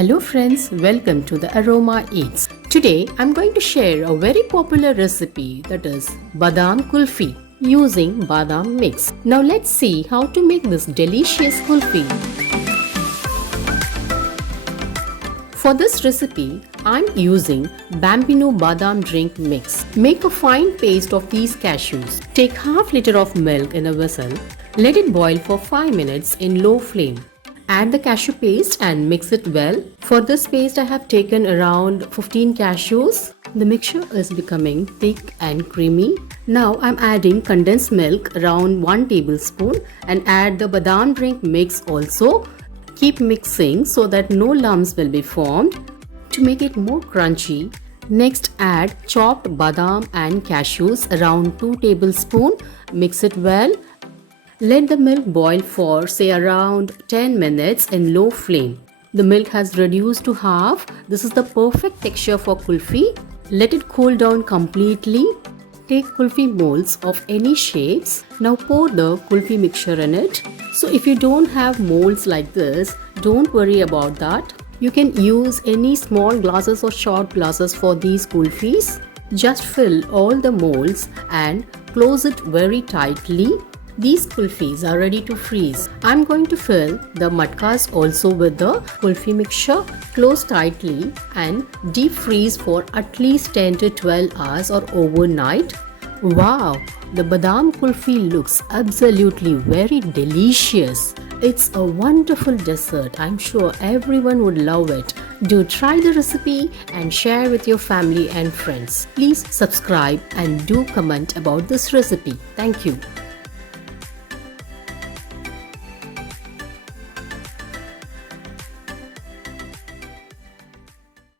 Hello friends, welcome to the Aroma Eats. Today I'm going to share a very popular recipe, that is Badam Kulfi using Badam mix. Now let's see how to make this delicious kulfi. For this recipe, I'm using Bambino Badam Drink mix. Make a fine paste of these cashews. Take half liter of milk in a vessel. Let it boil for 5 minutes in low flame. Add the cashew paste and mix it well. For this paste, I have taken around 15 cashews. The mixture is becoming thick and creamy. Now I'm adding condensed milk around 1 tablespoon and add the badam drink mix also. Keep mixing so that no lumps will be formed. To make it more crunchy, next add chopped badam and cashews around 2 tablespoons. Mix it well. Let the milk boil for say around 10 minutes in low flame. The milk has reduced to half. This is the perfect texture for kulfi. Let it cool down completely. Take kulfi molds of any shapes. Now pour the kulfi mixture in it. So if you don't have molds like this, don't worry about that. You can use any small glasses or short glasses for these kulfis. Just fill all the molds and close it very tightly. These kulfis are ready to freeze. I'm going to fill the matkas also with the kulfi mixture. Close tightly and deep freeze for at least 10 to 12 hours or overnight. Wow! The Badam Kulfi looks absolutely very delicious. It's a wonderful dessert. I'm sure everyone would love it. Do try the recipe and share with your family and friends. Please subscribe and do comment about this recipe. Thank you.